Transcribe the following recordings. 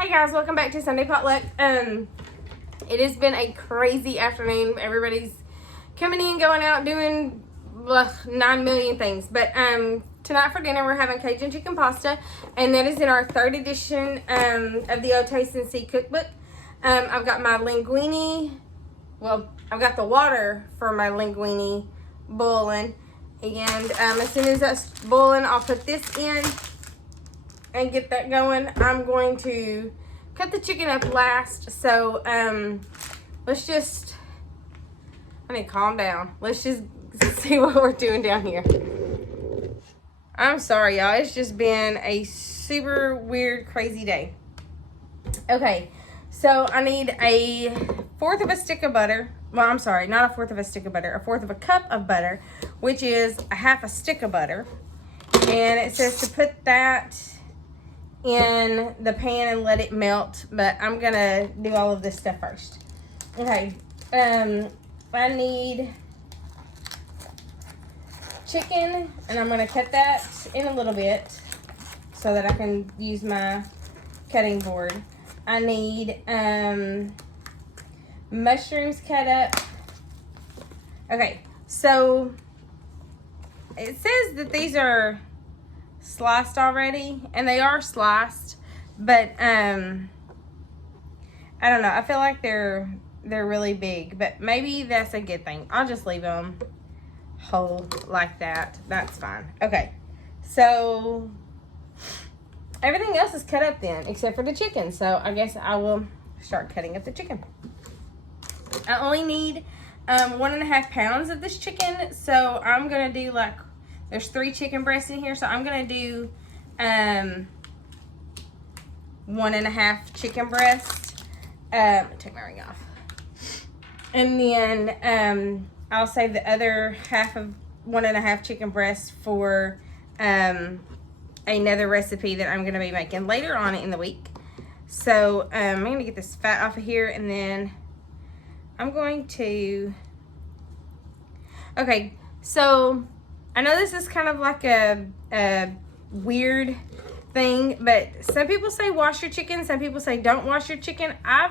Hey guys, welcome back to Sunday Potluck. It has been a crazy afternoon. Everybody's coming in, going out, doing 9 million things. But tonight for dinner we're having Cajun chicken pasta, and that is in our third edition of the Old Taste and See cookbook. I've got my linguine. Well, I've got the water for my linguine boiling, and as soon as that's boiling, I'll put this in and get that going. I'm going to cut the chicken up last. So let's just, I need to calm down. Let's just see what we're doing down here. I'm sorry, y'all. It's just been a super weird, crazy day. Okay, so I need a fourth of a stick of butter. Well, I'm sorry, not a fourth of a stick of butter, a fourth of a cup of butter, which is a half a stick of butter. And it says to put that in the pan and let it melt, but I'm gonna do all of this stuff first. Okay, I need chicken, and I'm gonna cut that in a little bit so that I can use my cutting board. I need mushrooms cut up. Okay, so it says that these are sliced already, and they are sliced, but I don't know, I feel like they're really big, but maybe that's a good thing. I'll just leave them whole like that. That's fine. Okay, so everything else is cut up then except for the chicken, so I guess I will start cutting up the chicken. I only need 1.5 pounds of this chicken, so I'm gonna do like, there's 3 chicken breasts in here, so I'm gonna do 1.5 chicken breasts. Take my ring off. And then I'll save the other half of 1.5 chicken breasts for another recipe that I'm gonna be making later on in the week. So I'm gonna get this fat off of here, and then I'm going to, okay, so I know this is kind of like a weird thing, but some people say wash your chicken, some people say don't wash your chicken. I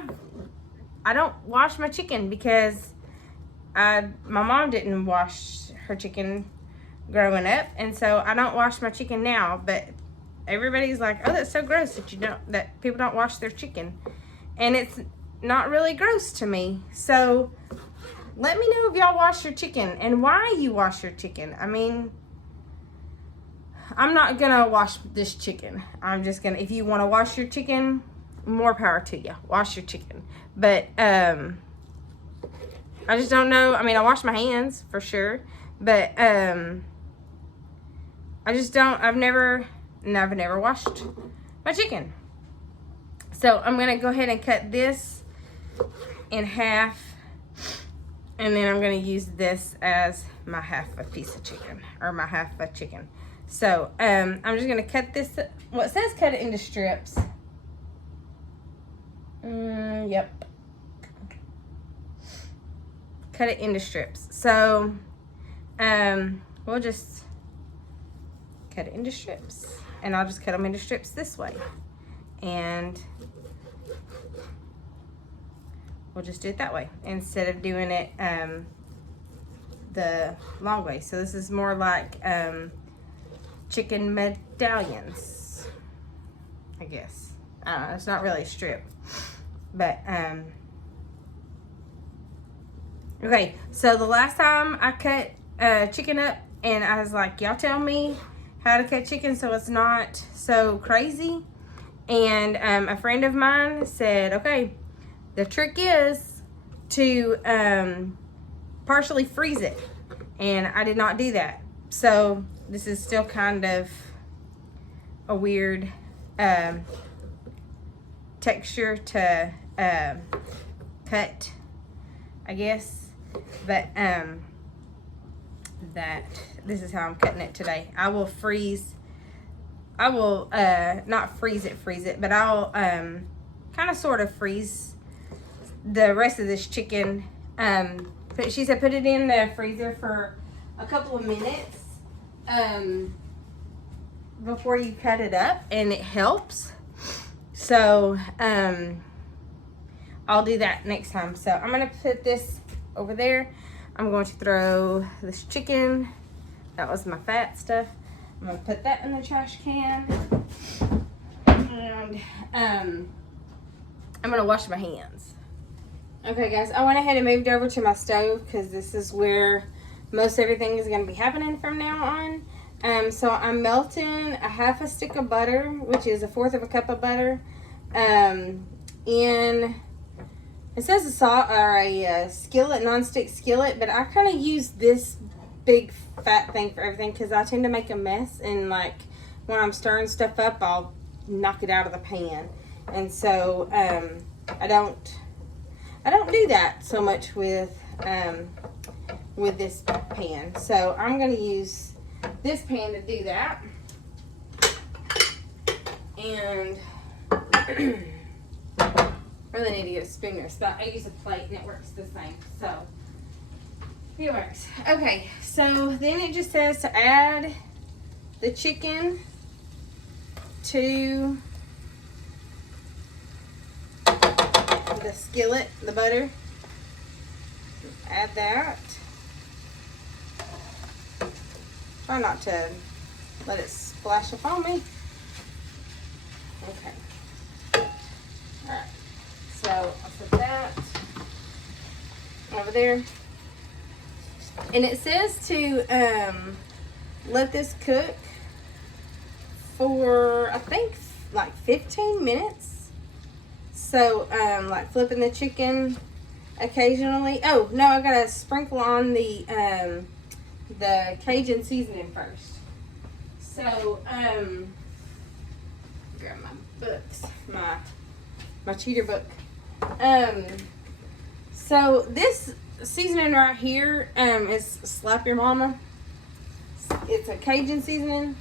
don't wash my chicken because my mom didn't wash her chicken growing up, and so I don't wash my chicken now. But everybody's like, oh, that's so gross that people don't wash their chicken, and it's not really gross to me. So let me know if y'all wash your chicken and why you wash your chicken. I mean, I'm not gonna wash this chicken. I'm just gonna, if you want to wash your chicken, more power to you. Wash your chicken. But I just don't know. I mean, I wash my hands for sure, but I just don't. I've never washed my chicken. So I'm gonna go ahead and cut this in half. And then I'm going to use this as my half a piece of chicken, or my half a chicken. So I'm just going to cut this. Well, it says cut it into strips. Yep. Cut it into strips. So we'll just cut it into strips. And I'll just cut them into strips this way. And we'll just do it that way instead of doing it the long way. So this is more like chicken medallions, I guess. I don't know, it's not really a strip, but okay. So the last time I cut chicken up, and I was like, y'all tell me how to cut chicken so it's not so crazy, and a friend of mine said, okay, the trick is to partially freeze it, and I did not do that. So this is still kind of a weird texture to cut, I guess. But this is how I'm cutting it today. I will not freeze it, but I'll kind of sort of freeze the rest of this chicken. But she said put it in the freezer for a couple of minutes before you cut it up, and it helps. So, I'll do that next time. So I'm gonna put this over there. I'm going to throw this chicken. That was my fat stuff. I'm gonna put that in the trash can. And I'm gonna wash my hands. Okay guys, I went ahead and moved over to my stove because this is where most everything is gonna be happening from now on. So I'm melting a half a stick of butter, which is 1/4 of a cup of butter, in, it says a skillet, non-stick skillet, but I kind of use this big fat thing for everything because I tend to make a mess, and like when I'm stirring stuff up, I'll knock it out of the pan. And so I don't do that so much with this pan. So I'm going to use this pan to do that. And really need to get a spoon, but I use a plate and it works the same. So it works. Okay, so then it just says to add the chicken to the skillet, the butter. Add that. Try not to let it splash up on me. Okay. Alright. So I'll put that over there. And it says to let this cook for, I think, like 15 minutes. So like flipping the chicken occasionally. Oh no, I gotta sprinkle on the Cajun seasoning first. So grab my books, my cheater book. So this seasoning right here is Slap Your Mama. It's a Cajun seasoning.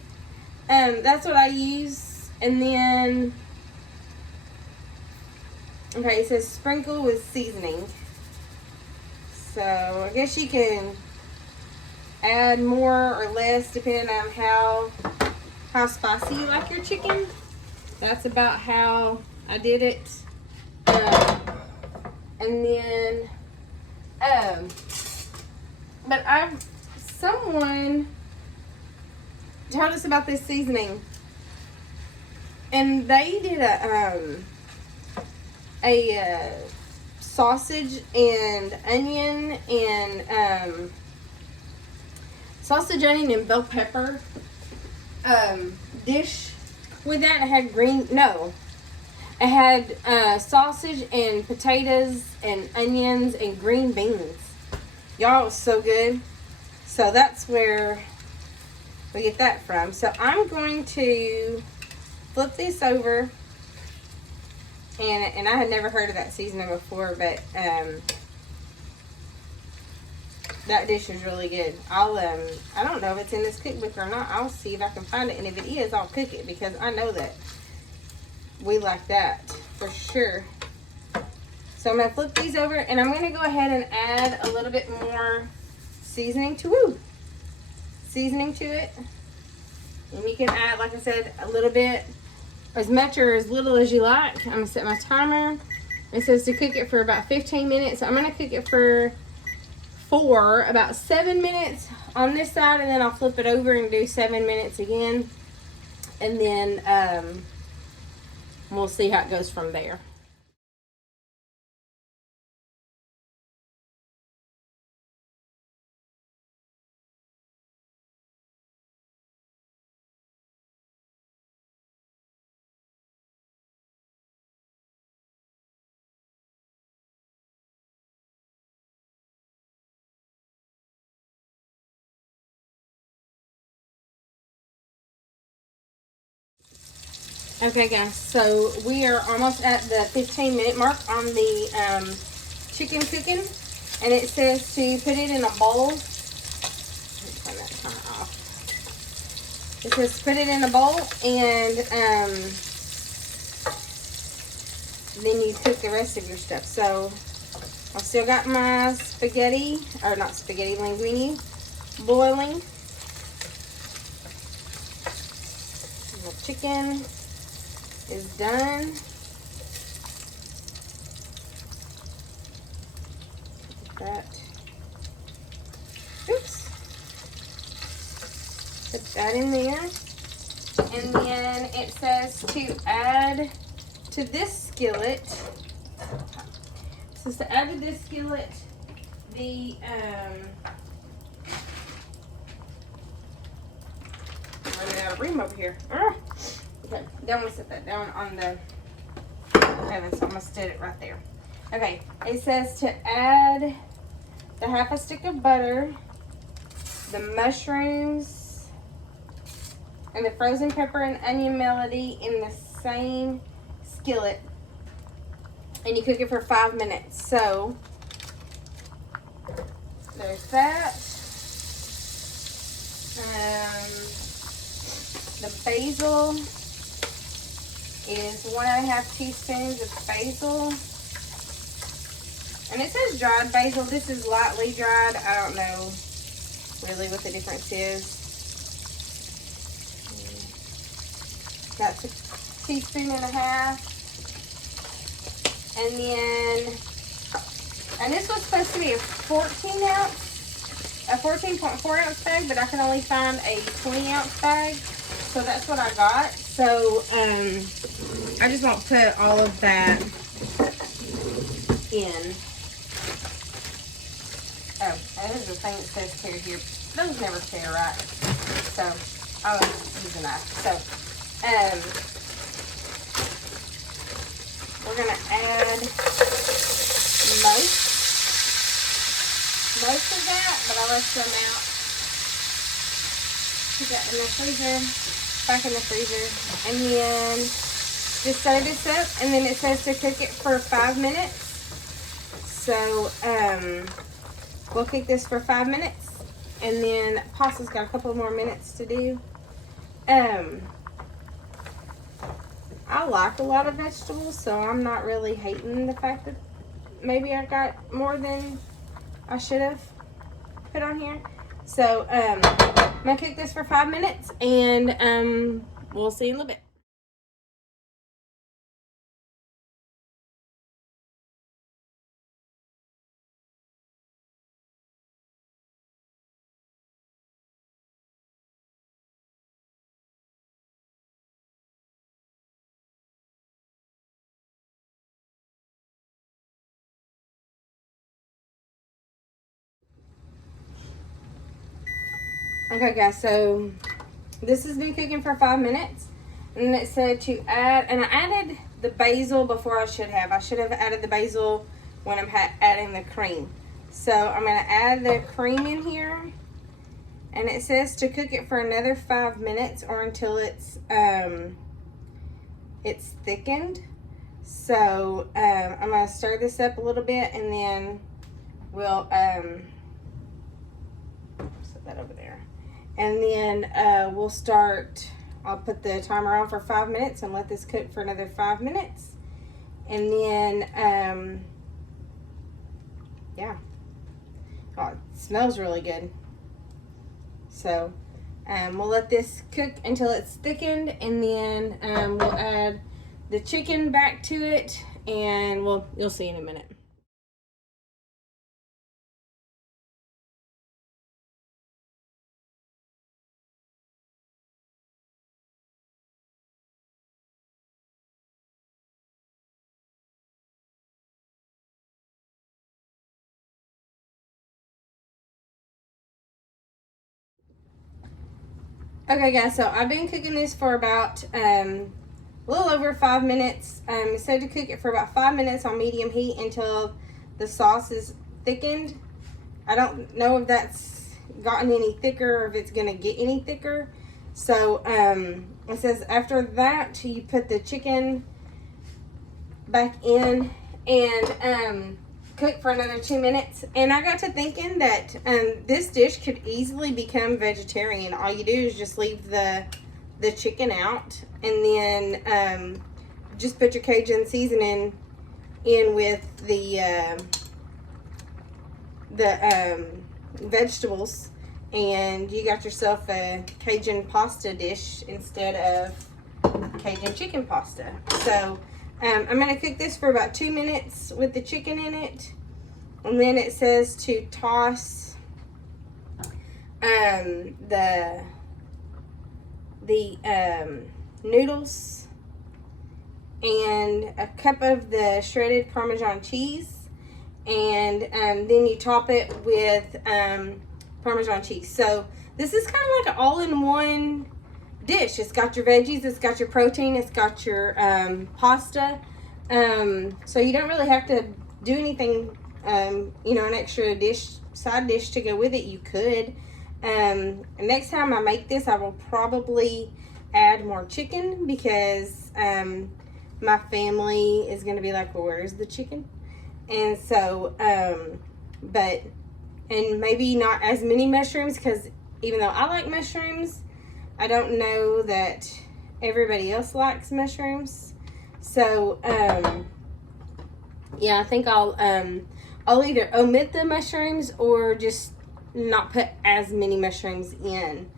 That's what I use. And then, okay, it says sprinkle with seasoning. So I guess you can add more or less depending on how spicy you like your chicken. That's about how I did it. And then, but someone told us about this seasoning, and they did a sausage and onion and sausage, onion, and bell pepper dish with that. It had sausage and potatoes and onions and green beans. Y'all, it was so good. So that's where we get that from. So I'm going to flip this over. And I had never heard of that seasoning before, but that dish is really good. I don't know if it's in this cookbook or not. I'll see if I can find it. And if it is, I'll cook it because I know that we like that for sure. So I'm going to flip these over, and I'm going to go ahead and add a little bit more seasoning to it. And you can add, like I said, a little bit, as much or as little as you like. I'm going to set my timer. It says to cook it for about 15 minutes. So I'm going to cook it for about 7 minutes on this side, and then I'll flip it over and do 7 minutes again. And then we'll see how it goes from there. Okay guys, so we are almost at the 15-minute mark on the chicken cooking, and it says to put it in a bowl. Turn that timer off. It says to put it in a bowl, and then you cook the rest of your stuff. So I've still got my spaghetti, or not spaghetti, linguine boiling. The chicken is done. Put that in there. And then it says to add to this skillet. It says to add to this skillet the running out of room over here. Okay, then I'm gonna set that down on the oven, so I'm gonna set it right there. Okay, it says to add the half a stick of butter, the mushrooms, and the frozen pepper and onion melody in the same skillet, and you cook it for 5 minutes. So there's that. The basil is 1.5 teaspoons of basil. And it says dried basil. This is lightly dried. I don't know really what the difference is. That's 1.5 teaspoons. And then, and this was supposed to be a 14.4 ounce bag, but I can only find a 20 ounce bag. So that's what I got. So I just won't put all of that in. Oh, and there's a thing that says tear here. Those never tear right. So I was using that. So we're gonna add most of that, but I left some out. Put that in the freezer, back in the freezer, and then just stir this up, and then it says to cook it for 5 minutes. So we'll cook this for 5 minutes, and then pasta's got a couple more minutes to do. I like a lot of vegetables, so I'm not really hating the fact that maybe I got more than I should have put on here. So I'm gonna cook this for 5 minutes, and we'll see you in a little bit. Okay guys, so this has been cooking for 5 minutes, and it said to add, and I added the basil before I should have. I should have added the basil when I'm adding the cream. So I'm gonna add the cream in here, and it says to cook it for another 5 minutes or until it's thickened. So I'm gonna stir this up a little bit, and then we'll set that over there. And then we'll start, I'll put the timer on for 5 minutes and let this cook for another 5 minutes. And then, yeah. Oh, it smells really good. So we'll let this cook until it's thickened, and then we'll add the chicken back to it, and you'll see in a minute. Okay guys, so I've been cooking this for about a little over 5 minutes. It said to cook it for about 5 minutes on medium heat until the sauce is thickened. I don't know if that's gotten any thicker or if it's gonna get any thicker. So it says after that you put the chicken back in and cook for another 2 minutes. And I got to thinking that this dish could easily become vegetarian. All you do is just leave the chicken out, and then just put your Cajun seasoning in with the vegetables, and you got yourself a Cajun pasta dish instead of Cajun chicken pasta. So I'm going to cook this for about 2 minutes with the chicken in it, and then it says to toss the the noodles and a cup of the shredded Parmesan cheese, and then you top it with Parmesan cheese. So this is kind of like an all-in-one dish. It's got your veggies, it's got your protein, it's got your pasta. So you don't really have to do anything, you know, an extra side dish to go with it. You could. Next time I make this, I will probably add more chicken, because my family is going to be like, well, where's the chicken? And so, and maybe not as many mushrooms, because even though I like mushrooms, I don't know that everybody else likes mushrooms. So, yeah, I think I'll either omit the mushrooms or just not put as many mushrooms in,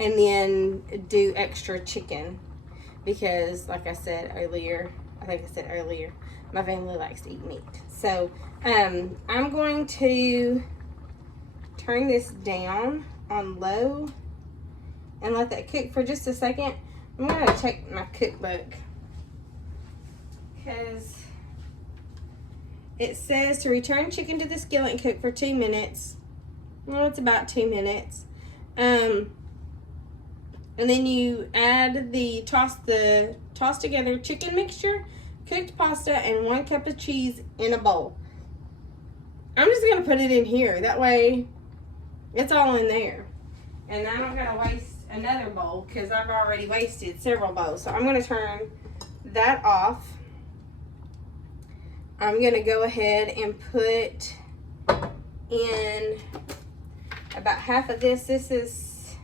and then do extra chicken, because like I think I said earlier, my family likes to eat meat. So, I'm going to turn this down on low and let that cook for just a second. I'm going to check my cookbook, because it says to return chicken to the skillet and cook for 2 minutes. Well, it's about 2 minutes. And then you add the toss together chicken mixture, cooked pasta, and 1 cup of cheese in a bowl. I'm just going to put it in here. That way it's all in there. And I don't got to waste another bowl, because I've already wasted several bowls. So I'm going to turn that off. I'm going to go ahead and put in about half of this. This is,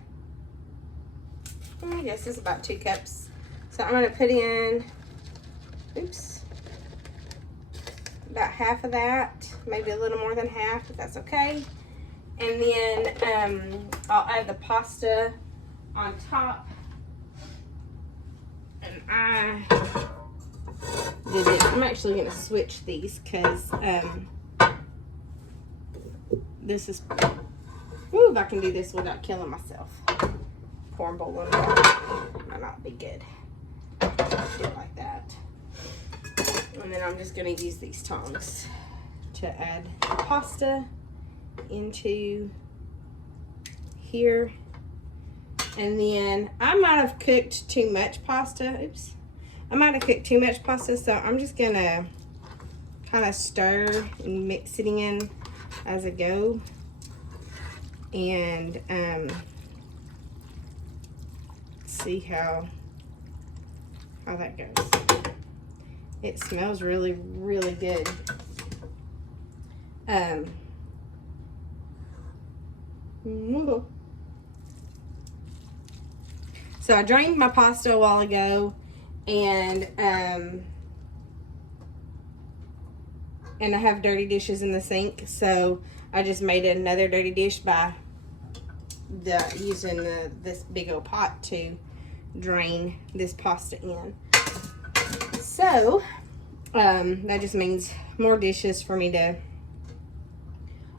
I guess this is about 2 cups. So I'm going to put in, about half of that, maybe a little more than half, if that's okay. And then I'll add the pasta on top. And I did it. I'm actually going to switch these, because this is, ooh, if I can do this without killing myself. Corn bowl on that might not be good. Do it like that. And then I'm just going to use these tongs to add the pasta into here. And then I might have cooked too much pasta. I might have cooked too much pasta, so I'm just going to kind of stir and mix it in as I go. And see how that goes. It smells really, really good. So I drained my pasta a while ago, and I have dirty dishes in the sink, so I just made another dirty dish by using this big old pot to drain this pasta in. So that just means more dishes for me to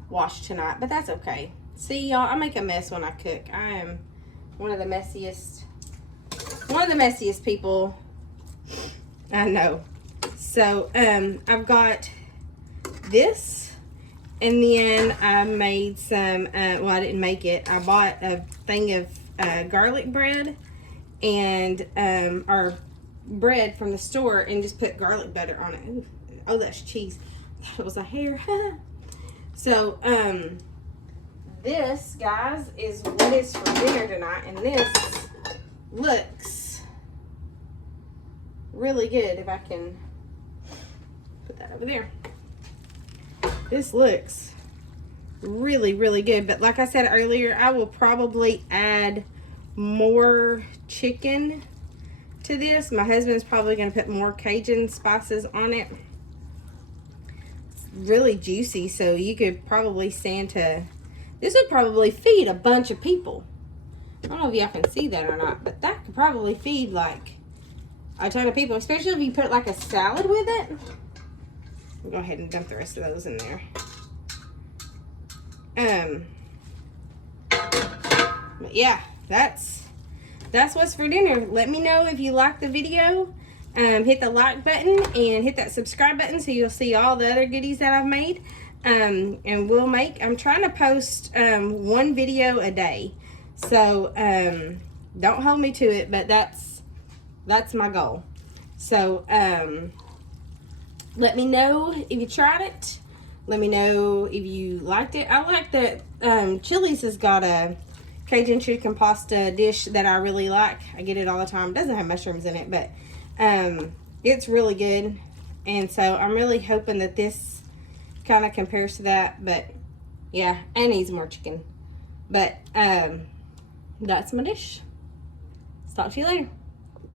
wash tonight, but that's okay. See, y'all, I make a mess when I cook. I am one of the messiest people I know. So I've got this, and then I made some well, I didn't make it. I bought a thing of garlic bread, and or bread from the store, and just put garlic butter on it. Ooh, oh, that's cheese. I thought it was a hair. So this, guys, is what is for dinner tonight, and this looks really good. If I can put that over there. This looks really, really good. But like I said earlier, I will probably add more chicken to this. My husband's probably going to put more Cajun spices on it. It's really juicy, so you could probably stand to... This would probably feed a bunch of people. I don't know if y'all can see that or not, but that could probably feed like a ton of people, especially if you put like a salad with it. I'll go ahead and dump the rest of those in there. But yeah, that's that's what's for dinner. Let me know if you like the video. Hit the like button and hit that subscribe button so you'll see all the other goodies that I've made. And I'm trying to post 1 video a day. So don't hold me to it, but that's my goal. So let me know if you tried it. Let me know if you liked it. I like that Chili's has got a Cajun chicken pasta dish that I really like. I get it all the time. It doesn't have mushrooms in it, but it's really good. And so I'm really hoping that this kind of compares to that. But yeah, and needs more chicken. But that's my dish. Talk to you later.